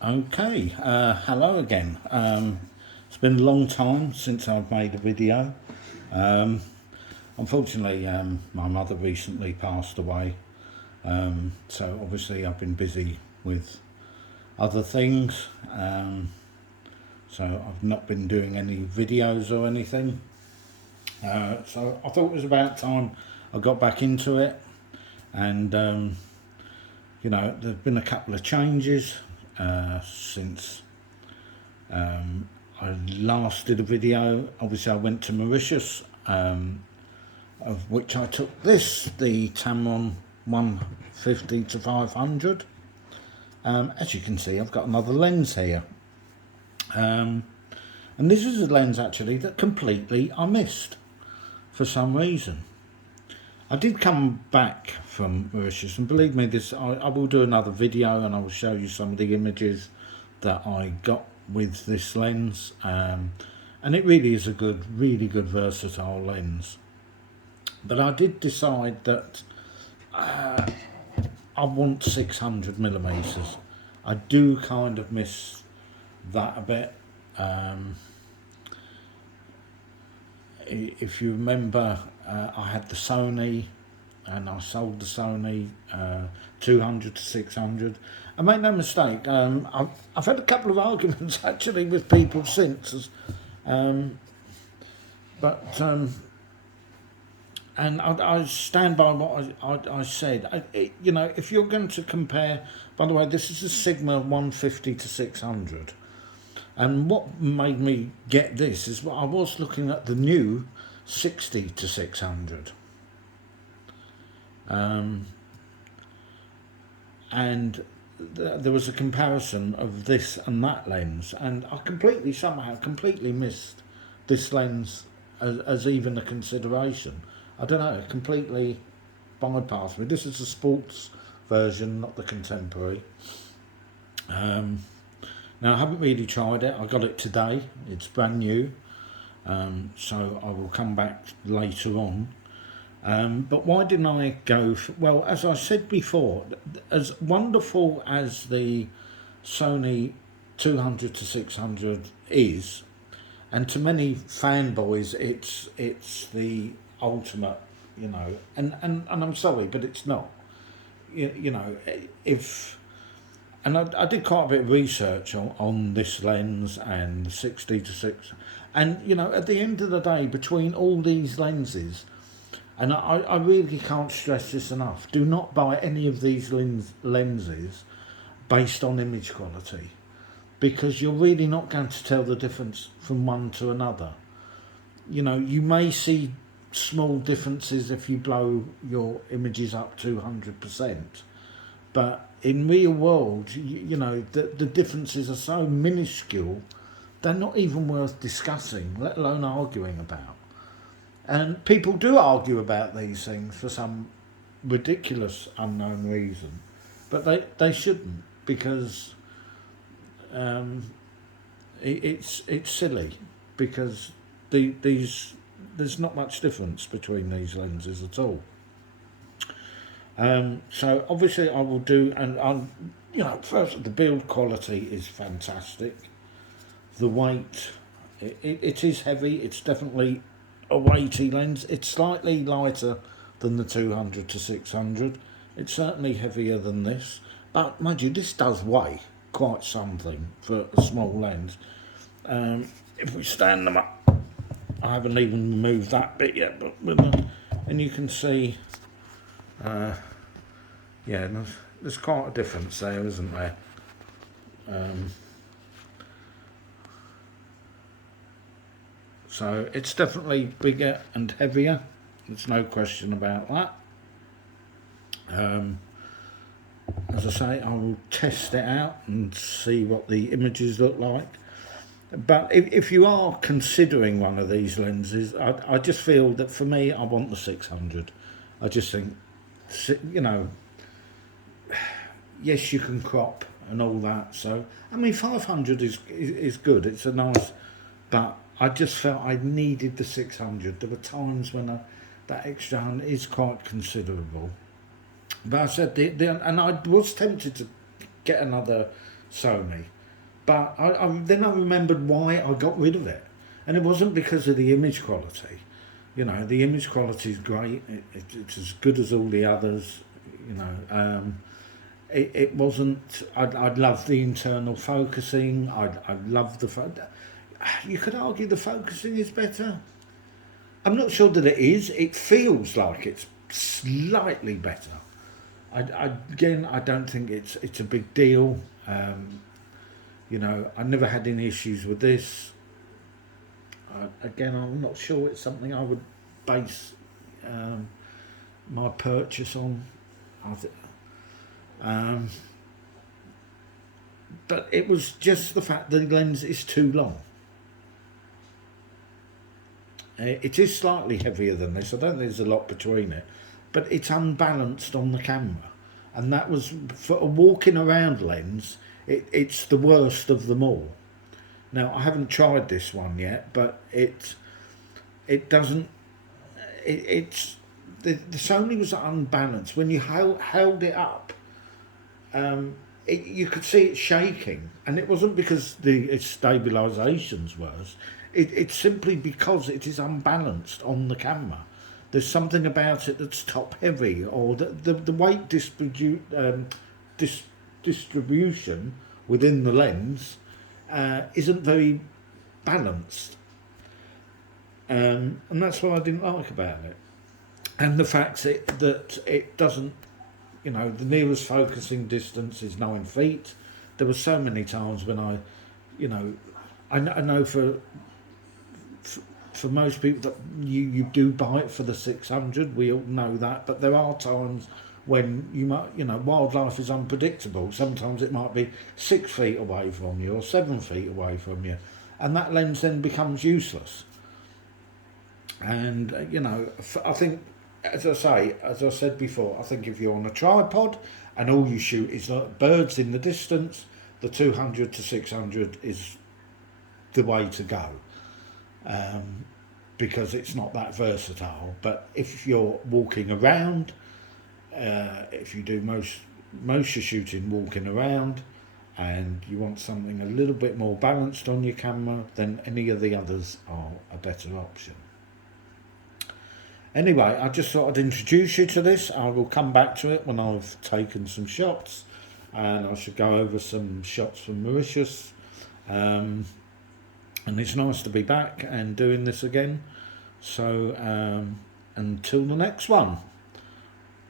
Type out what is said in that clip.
Okay, hello again. It's been a long time since I've made a video. Um, Unfortunately, my mother recently passed away, so obviously I've been busy with other things. So I've not been doing any videos or anything. So I thought it was about time I got back into it, and there's been a couple of changes since I last did a video. Obviously I went to Mauritius, of which I took the Tamron 150 to 500. As you can see, I've got another lens here, and this is a lens actually that completely I missed for some reason. I did come back from Mauritius, and believe me, I will do another video and I will show you some of the images that I got with this lens, and it really is a really good versatile lens. But I did decide that I want 600 millimeters. I do kind of miss that a bit. If you remember, I had the Sony, and I sold the Sony 200 to 600. And make no mistake, I've had a couple of arguments actually with people since, but and I stand by what I said. If you're going to compare, by the way, this is a Sigma 150 to 600. And what made me get this is I was looking at the new 60 to 600. And there was a comparison of this and that lens, and I somehow completely missed this lens as even a consideration. I don't know, it completely bypassed me. This is the sports version, not the contemporary. Now, I haven't really tried it. I got it today. It's brand new. So I will come back later on. But why didn't I go well, as I said before, as wonderful as the Sony 200 to 600 is, and to many fanboys it's the ultimate, and I'm sorry, but it's not. If and I did quite a bit of research on this lens and the 60 to 6, and at the end of the day, between all these lenses, and I really can't stress this enough, do not buy any of these lenses based on image quality, because you're really not going to tell the difference from one to another. You may see small differences if you blow your images up to 100%, but in real world, the differences are so minuscule, they're not even worth discussing, let alone arguing about. And people do argue about these things for some ridiculous unknown reason, but they shouldn't, because it's silly, because there's not much difference between these lenses at all. So obviously I will do, and first, the build quality is fantastic. The weight, it is heavy. It's definitely a weighty lens. It's slightly lighter than the 200 to 600. It's certainly heavier than this, but mind you, this does weigh quite something for a small lens. If we stand them up, I haven't even removed that bit yet, but and you can see, there's quite a difference there, isn't there? So it's definitely bigger and heavier. There's no question about that. As I say, I will test it out and see what the images look like. But if you are considering one of these lenses, I just feel that for me, I want the 600. I just think, yes, you can crop and all that. So, 500 is good. It's a nice, but I just felt I needed the 600. There were times when that extra 100 is quite considerable. But I said, and I was tempted to get another Sony. But then I remembered why I got rid of it. And it wasn't because of the image quality. You know, the image quality is great. It's as good as all the others. You know, it wasn't. I'd love the internal focusing. I'd love the. You could argue the focusing is better. I'm not sure that it is. It feels like it's slightly better. Again, I don't think it's a big deal. You know, I never had any issues with this. Again, I'm not sure it's something I would base my purchase on. But it was just the fact that the lens is too long. It is slightly heavier than this. I don't think there's a lot between it, but it's unbalanced on the camera, and that was for a walking around lens. It's the worst of them all. Now I haven't tried this one yet, but it doesn't. It's the Sony was unbalanced when you held it up. You could see it shaking, and it wasn't because its stabilisation's worse. It's simply because it is unbalanced on the camera. There's something about it that's top heavy, or the weight distribution within the lens isn't very balanced, and that's what I didn't like about it. And the fact that it doesn't, you know, the nearest focusing distance is 9 feet. There were so many times when I know for most people that you do buy it for the 600. We all know that, but there are times when wildlife is unpredictable. Sometimes it might be 6 feet away from you or 7 feet away from you, and that lens then becomes useless. And I think, as I said before, I think if you're on a tripod and all you shoot is like birds in the distance, the 200 to 600 is the way to go. Because it's not that versatile. But if you're walking around, if you do most your shooting walking around, and you want something a little bit more balanced on your camera, then any of the others are a better option. Anyway, I just thought I'd introduce you to this. I will come back to it when I've taken some shots, and I should go over some shots from Mauritius. And it's nice to be back and doing this again. So until the next one.